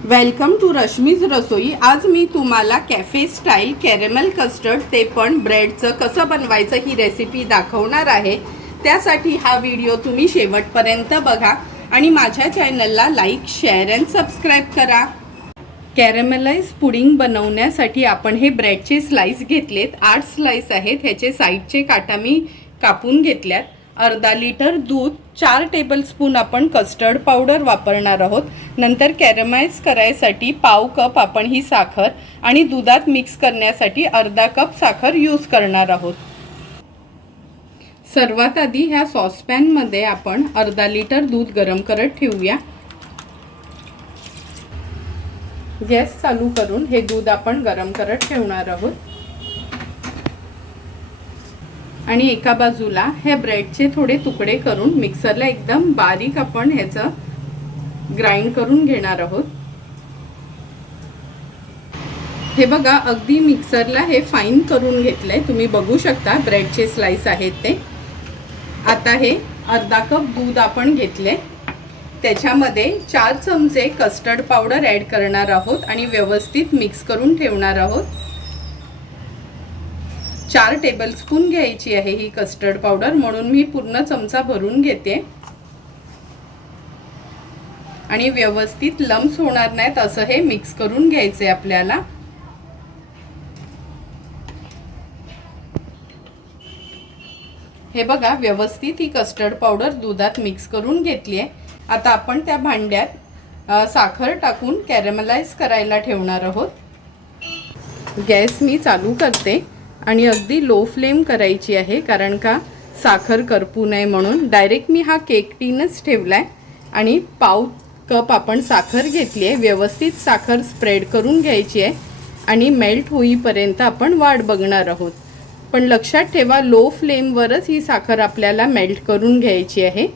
Welcome to Rashmi's रसोई। आज मी तुम्हाला cafe style caramel custard ते पण ब्रेडचं कसं बनवायचं ही रेसिपी दाखवणार आहे। त्यासाठी हा व्हिडिओ तुम्ही शेवटपर्यंत बघा आणि माझ्या चॅनलला लाईक, शेअर अँड सबस्क्राइब करा। कॅरेमलाइज पुडिंग बनवण्यासाठी आपण हे ब्रेडचे स्लाइस घेतलेत। 8 स्लाइस आहेत। ह्याचे साइडचे काटा मी कापून घेतल्यात। अर्धा लिटर दूध, 4 टेबलस्पून आपण कस्टर्ड पावडर वापरणार आहोत। नंतर कॅरेमाइज करायसाठी पाव कप आपण ही साखर आणि दुधात मिक्स करण्यासाठी अर्धा कप साखर यूज करणार आहोत। सर्वात आधी ह्या सॉसपॅन मध्ये आपण अर्धा लिटर दूध गरम करत ठेवूया। गॅस चालू करून हे दूध आपण गरम करत ठेवणार आहोत आणि एका बाजूला हे ब्रेडचे थोडे तुकडे करून मिक्सरला एकदम बारीक आपण ह्याचं ग्राइंड करून घेणार आहोत। हे बघा, अगदी मिक्सरला हे फाईन करून घेतलंय। तुम्ही बघू शकता ब्रेडचे स्लाइस आहेत ते। आता हे अर्धा कप दूध आपण घेतले, त्याच्यामध्ये 4 चमचे कस्टर्ड पावडर ॲड करणार आहोत आणि व्यवस्थित मिक्स करून ठेवणार आहोत। 4 टेबलस्पून घ्यायची आहे ही कस्टर्ड पावडर, म्हणून मी पूर्ण चमचा भरून घेते आणि व्यवस्थित लम्स होणार नाहीत असं हे मिक्स करून घ्यायचे आपल्याला। हे बघा, व्यवस्थित ही कस्टर्ड पावडर दुधात मिक्स करून घेतली आहे। आता आपण त्या भांड्यात साखर टाकून कॅरेमलाइज करायला ठेवणार आहोत। गॅस मी चालू करते आणि अगदी लो फ्लेम करायची आहे, कारण का साखर करपू नये म्हणून। डायरेक्ट मी हा केक टीनच ठेवलाय आणि पाव कप आपण साखर घेतली आहे। व्यवस्थित साखर स्प्रेड करून घ्यायची आहे आणि मेल्ट होईपर्यंत आपण वाट बघणार आहोत। पण लक्षात ठेवा, लो फ्लेमवरच ही साखर आपल्याला मेल्ट करून घ्यायची आहे।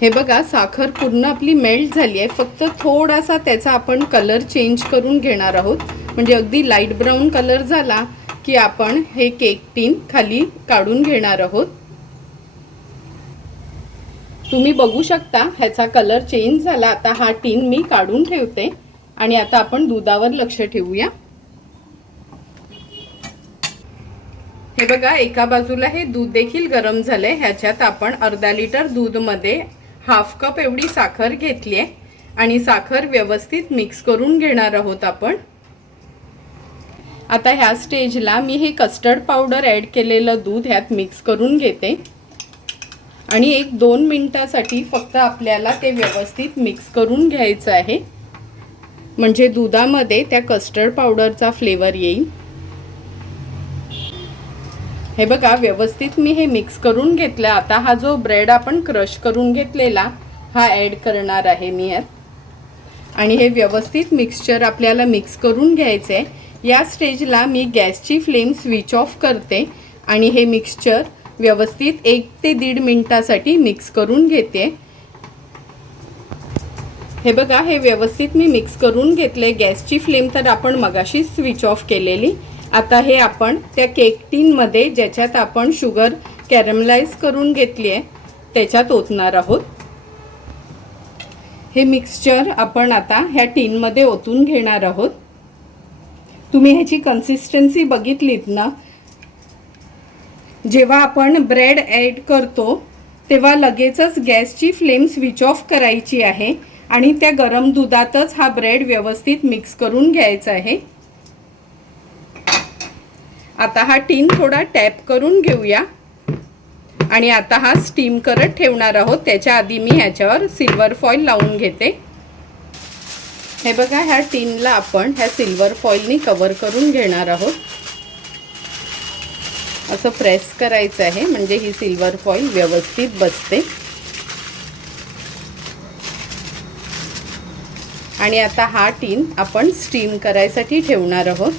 हे बघा, साखर पूर्ण आपली मेल्ट झाली आहे। फक्त थोडासा त्याचा आपण कलर चेंज करून घेणार आहोत, म्हणजे अगदी लाईट ब्राऊन कलर झाला की आपण हे केक टीन खाली काढून घेणार आहोत। तुम्ही बघू शकता ह्याचा कलर चेंज झाला। आता हा टीन मी काढून ठेवते आणि आता आपण दुधावर लक्ष ठेवूया। हे बघा, एका बाजूला हे दूध देखील गरम झाले। ह्याच्यात आपण अर्धा लिटर दूध मध्ये हाफ कप एवढी साखर घेतली आहे आणि साखर व्यवस्थित मिक्स करून घेणार आहोत आपण। आता ह्या स्टेजला मी हे कस्टर्ड पावडर ॲड केलेलं दूध ह्यात मिक्स करून घेते आणि 1-2 मिनिटासाठी फक्त आपल्याला ते व्यवस्थित मिक्स करून घ्यायचं आहे, म्हणजे दुधामध्ये त्या कस्टर्ड पावडरचा फ्लेवर येईल। हे बघा, व्यवस्थित मी हे मिक्स करून घेतलं। आता हा जो ब्रेड आपण क्रश करून घेतलेला हा ॲड करणार आहे मी यात आणि हे व्यवस्थित मिक्सचर आपल्याला मिक्स करून घ्यायचं आहे। या स्टेजला मी गॅसची फ्लेम स्विच ऑफ करते आणि हे मिक्सचर व्यवस्थित 1 ते 1.5 मिनिटासाठी मिक्स करून घेते। हे बघा, हे व्यवस्थित मी मिक्स करून घेतले। गॅसची फ्लेम तर आपण मगाशीच स्विच ऑफ केलेली। आता हे आपण त्या केक टीन मध्ये, ज्याच्यात आपण शुगर कॅरेमलाइज करून घेतली आहे, त्याच्यात ओतणार आहोत। हे मिक्सचर आपण आता ह्या टीन मध्ये ओतून घेणार आहोत। तुम्ही ह्याची कन्सिस्टन्सी बघितलीत ना? जेव्हा आपण ब्रेड ॲड करतो तेव्हा लगेचच गॅसची फ्लेम स्विच ऑफ करायची आहे आणि त्या गरम दुधातच हा ब्रेड व्यवस्थित मिक्स करून घ्यायचा आहे। आता हा टीन थोडा टॅप करून घेऊया आणि आता हा स्टीम करत ठेवणार आहोत। त्याच्या आधी मी ह्याच्यावर सिल्वर फॉईल लावून घेते। हे बघा, ह्या टीनला आपण ह्या सिल्वर फॉईलनी कव्हर करून घेणार आहोत। असं प्रेस करायचं आहे, म्हणजे ही सिल्वर फॉईल व्यवस्थित बसते। आणि आता हा टीन आपण स्टीम करायसाठी ठेवणार आहोत।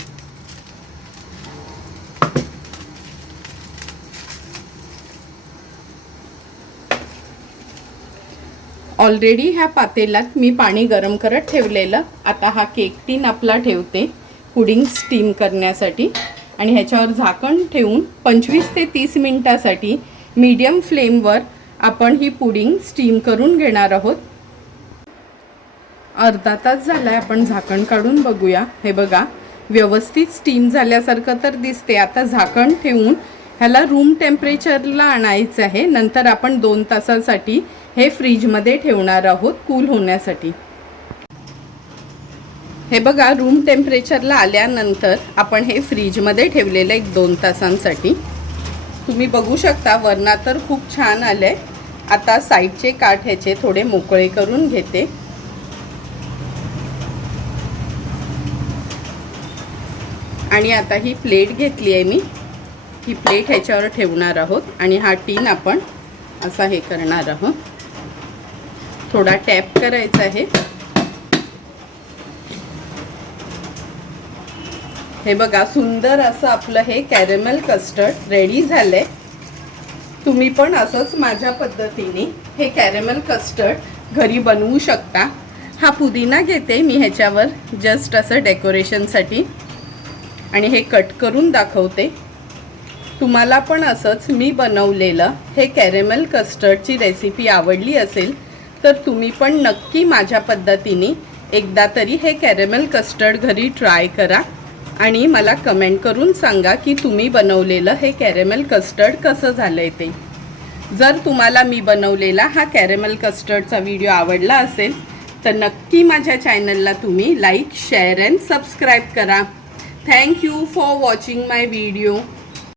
ऑलरेडी ह्या पातेल्यात मी पाणी गरम करत ठेवलेलं। आता हा केक टीन आपला ठेवते पुडिंग स्टीम करण्यासाठी आणि ह्याच्यावर झाकण ठेवून 25 ते 30 मिनिटासाठी मीडियम फ्लेमवर आपण ही पुडिंग स्टीम करून घेणार आहोत। अर्धा तास झालाय, आपण झाकण काढून बघूया. हे बघा, व्यवस्थित स्टीम झाल्यासारखं तर दिसते. आता झाकण ठेवून ह्याला रूम टेम्परेचरला आणायचं आहे. नंतर आपण 2 तासासाठी हे फ्रीजमध्ये ठेवणार आहोत कूल होण्यासाठी. हे बघा, रूम टेम्परेचरला आल्यानंतर आपण हे फ्रीजमध्ये ठेवलेलं 1-2 तासांसाठी. तुम्ही बघू शकता वरना तर खूप छान आले. आता साईडचे काठ ह्याचे थोडे मोकळे करून घेते. आणि आता ही प्लेट घेतली आहे मी. ही प्लेट ह्याच्यावर ठेवणार आहोत आणि हा टीन आपण असा हे करणार आहोत. थोडा टॅप करायचा आहे. हे बघा, सुंदर असं आपलं हे कॅरेमल कस्टर्ड रेडी झालंय. तुम्ही पण असंच माझ्या पद्धतीने हे कॅरेमल कस्टर्ड घरी बनवू शकता. हा पुदिना घेते मी ह्याच्यावर जस्ट असं डेकोरेशनसाठी आणि हे कट करून दाखवते. तुम्हाला पण असंच मी बनवलेलं हे कॅरेमल कस्टर्डची रेसिपी आवडली असेल तर तुम्ही पण नक्की माझ्या पद्धतीने एकदा तरी हे कॅरेमल कस्टर्ड घरी ट्राय करा आणि मला कमेंट करून सांगा की तुम्ही बनवलेलं हे कॅरेमल कस्टर्ड कसं झालंय ते. जर तुम्हाला मी बनवलेला हा कॅरेमल कस्टर्डचा व्हिडिओ आवडला असेल तर नक्की माझ्या चॅनलला तुम्ही लाईक, शेअर अँड सबस्क्राईब करा. Thank you for watching my video.